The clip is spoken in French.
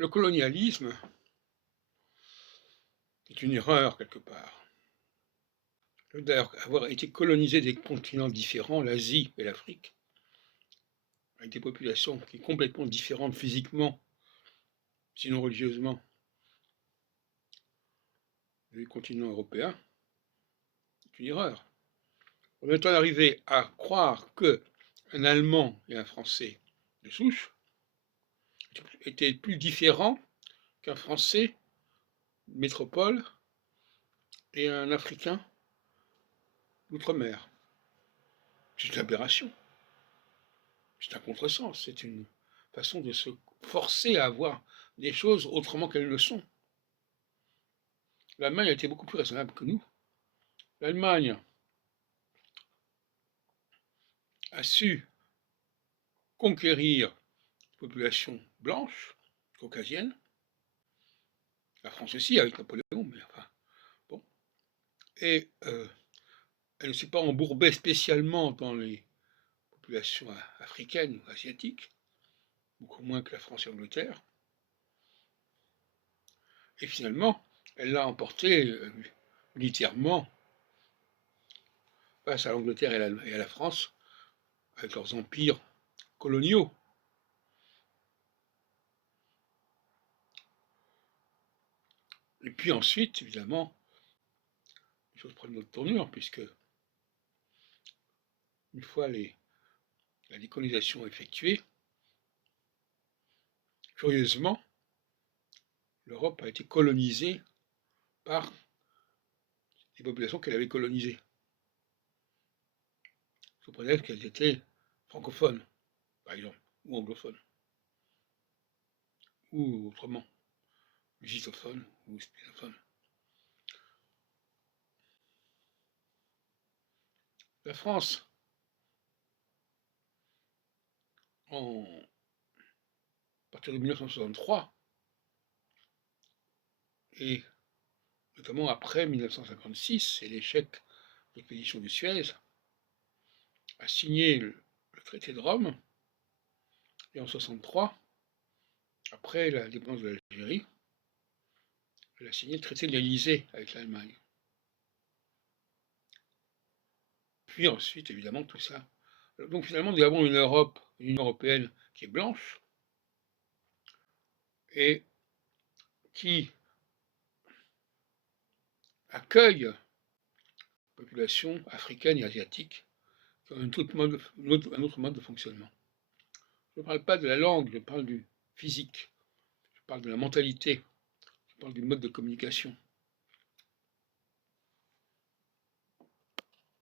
Le colonialisme est une erreur quelque part. D'ailleurs, avoir été colonisé des continents différents, l'Asie et l'Afrique, avec des populations qui sont complètement différentes physiquement, sinon religieusement, du continent européen, c'est une erreur. On est arrivé à croire qu'un Allemand et un Français de souche étaient plus différents qu'un Français de métropole et un Africain d'outre-mer. C'est une aberration. C'est un contresens. C'est une façon de se forcer à voir des choses autrement qu'elles le sont. L'Allemagne a été beaucoup plus raisonnable que nous. L'Allemagne a su conquérir les populations blanches, caucasiennes. La France aussi, avec Napoléon, mais enfin, bon. Et elle ne s'est pas embourbée spécialement dans les populations africaines ou asiatiques, beaucoup moins que la France et l'Angleterre. Et finalement, elle l'a emporté militairement face à l'Angleterre et à la France, avec leurs empires coloniaux. Et puis ensuite, évidemment, les choses prennent notre tournure, puisque une fois la décolonisation effectuée, curieusement, l'Europe a été colonisée par les populations qu'elle avait colonisées, sous prétexte qu'elles étaient francophones, par exemple, ou anglophones, ou autrement, lusitophones ou spinophones. La France, à partir de 1963, et notamment après 1956 et l'échec de l'expédition de Suez, a signé le traité de Rome, et en 1963, après la dépendance de l'Algérie, elle a signé le traité de l'Élysée avec l'Allemagne. Puis ensuite, évidemment, tout ça. Donc finalement, nous avons une Europe, une Union européenne qui est blanche et qui accueille la population africaine et asiatique qui ont un autre mode de fonctionnement. Je ne parle pas de la langue, je parle du physique, je parle de la mentalité, je parle du mode de communication.